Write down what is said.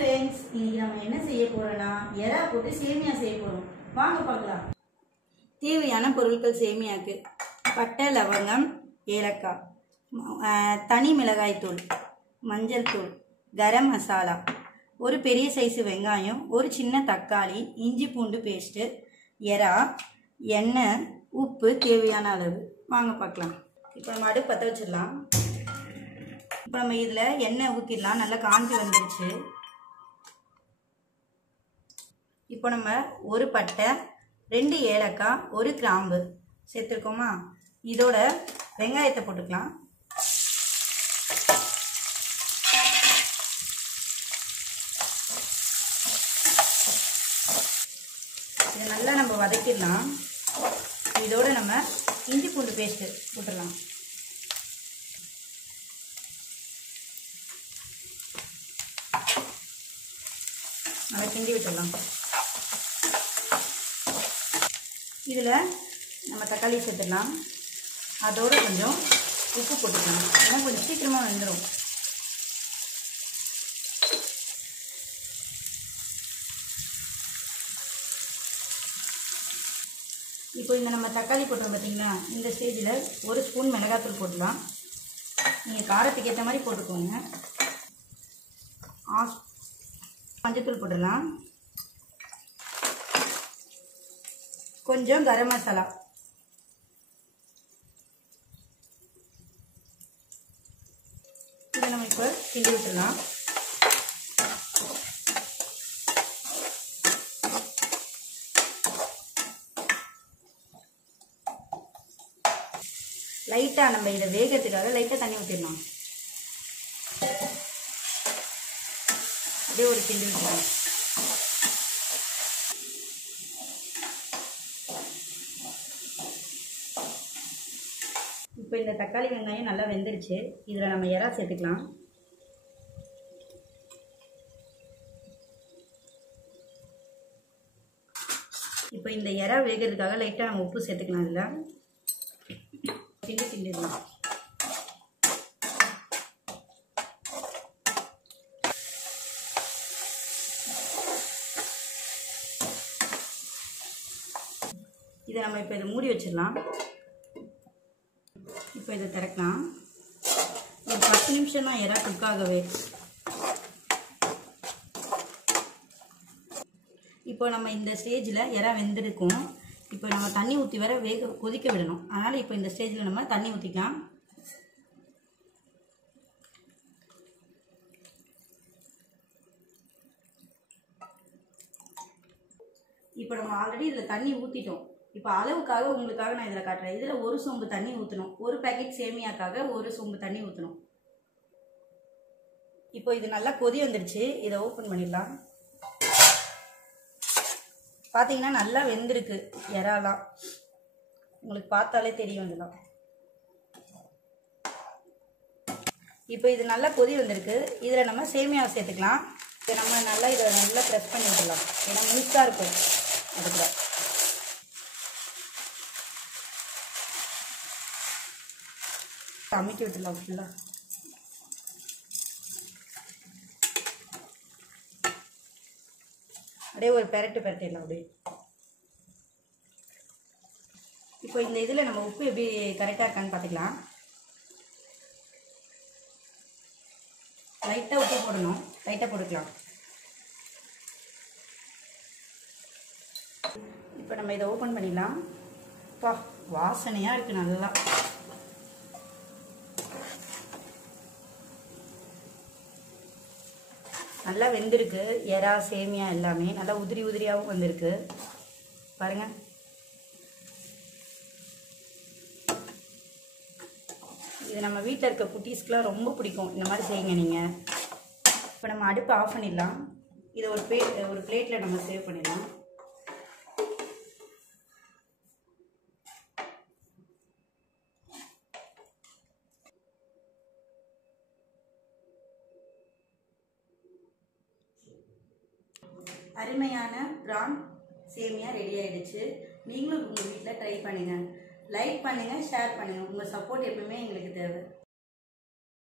Friends இன்னைக்கு நாம என்ன செய்ய போறோம்னா எறா போட்டு சேமியா செய்ய போறோம். வாங்க பார்க்கலாம். தேவையான பொருட்கள் சேமியாக்கு பட்டை, லவங்கம், ஏலக்காய், தனி மிளகாய் தூள், மஞ்சள் தூள், கரம் மசாலா, ஒரு பெரிய சைஸ் வெங்காயம், ஒரு சின்ன தக்காளி, இஞ்சி பூண்டு பேஸ்ட், எறா, எண்ணெய், உப்பு தேவையான அளவு. வாங்க பார்க்கலாம். இப்போ நம்ம அடுப்பு பற்ற வச்சிடலாம். இப்போ நம்ம இதில் எண்ணெய் ஊற்றிடலாம். நல்லா காஞ்சி வந்துடுச்சு. இப்போ நம்ம ஒரு பட்டை, 2 ஏலக்காய், 1 கிராம்பு சேர்த்துருக்கோமா. இதோட வெங்காயத்தை போட்டுக்கலாம். இதை நல்லா நம்ம வதக்கிடலாம். இதோட நம்ம இஞ்சி பூண்டு பேஸ்ட்டு போட்டுடலாம். நல்லா கிண்டி விட்டுடலாம். இதில் நம்ம தக்காளி சேர்த்துடலாம். அதோடு கொஞ்சம் உப்பு போட்டுக்கலாம். ஏன்னா கொஞ்சம் சீக்கிரமாக வந்துடும். இப்போ இந்த நம்ம தக்காளி போட்டோம் பார்த்தீங்களா, இந்த ஸ்டேஜில் 1 ஸ்பூன் மிளகாத்தூள் போடலாம். நீங்கள் காரத்துக்கு ஏற்ற மாதிரி போட்டுக்கோங்க. மஞ்சத்தூள் போடலாம். கொஞ்சம் கரம் மசாலா, இதை நம்ம இப்போ கிண்டி விட்டுடலாம். லைட்டாக நம்ம இதை வேகிறதுக்காக லைட்டாக தண்ணி ஊற்றிடலாம். அப்படியே ஒரு கிண்டி விட்டுடலாம். இப்போ இந்த தக்காளி வெங்காயம் நல்லா வெந்துருச்சு. இதில் நம்ம எறா சேர்த்துக்கலாம். இப்போ இந்த எறா வேகிறதுக்காக லைட்டாக நம்ம உப்பு சேர்த்துக்கலாம். இதில் கிண்டிடலாம். இதை நம்ம இப்போ இதை மூடி வச்சிடலாம். இப்போ இதை திறக்கலாம். ஒரு 10 நிமிஷம் தான் எறா குக் ஆகவே. இப்போ நம்ம இந்த ஸ்டேஜில் எறா வெந்திருக்கும். இப்போ நம்ம தண்ணி ஊற்றி வர கொதிக்க விடணும். அதனால் இப்போ இந்த ஸ்டேஜில் நம்ம தண்ணி ஊற்றிக்கலாம். இப்போ நம்ம ஆல்ரெடி இதில் தண்ணி ஊற்றிட்டோம். இப்போ அளவுக்காக உங்களுக்காக நான் இதில் காட்டுறேன். இதில் 1 சொம்பு தண்ணி ஊற்றணும். ஒரு பேக்கெட் சேமியாக்காக 1 சொம்பு தண்ணி ஊற்றணும். இப்போ இது நல்லா கொதி வந்துடுச்சு. இதை ஓப்பன் பண்ணிடலாம். பார்த்தீங்கன்னா நல்லா வெந்திருக்கு எறாலாம். உங்களுக்கு பார்த்தாலே தெரியும் இதெல்லாம். இப்போ இது நல்லா கொதி வந்திருக்கு. இதில் நம்ம சேமியாவை சேர்த்துக்கலாம். இதை நம்ம நல்லா இதை நல்லா ப்ரெஸ் பண்ணி விடலாம். ஏன்னா முழுசாக இருக்கும். அதுக்குள்ள அமுக்கி விட்டுலாம் ஃபுல்லாக. அப்படியே ஒரு பெரட்டிடலாம். அப்படியே இப்போ இந்த இதில் நம்ம உப்பு எப்படி கரெக்டாக இருக்கான்னு பார்த்துக்கலாம். லைட்டாக உப்பு போடணும். லைட்டாக போட்டுக்கலாம். இப்போ நம்ம இதை ஓப்பன் பண்ணிடலாம். பா, வாசனையாக இருக்குது நல்லா. நல்லா வெந்திருக்கு. எறா, சேமியா எல்லாமே நல்லா உதிரி உதிரியாகவும் வந்திருக்கு. பாருங்க. இது நம்ம வீட்டில் இருக்க குட்டீஸ்க்குலாம் ரொம்ப பிடிக்கும். இந்த மாதிரி செய்யுங்க நீங்கள். இப்போ நம்ம அடுப்பை ஆஃப் பண்ணிடலாம். இதை ஒரு பிளேட்டில் நம்ம சேவ் பண்ணிடலாம். அருமையான பிரான் சேமியா ரெடி ஆயிடுச்சு. நீங்களும் உங்கள் வீட்டில் ட்ரை பண்ணுங்கள். லைக் பண்ணுங்கள், ஷேர் பண்ணுங்கள். உங்கள் சப்போர்ட் எப்பவுமே எங்களுக்கு தேவை.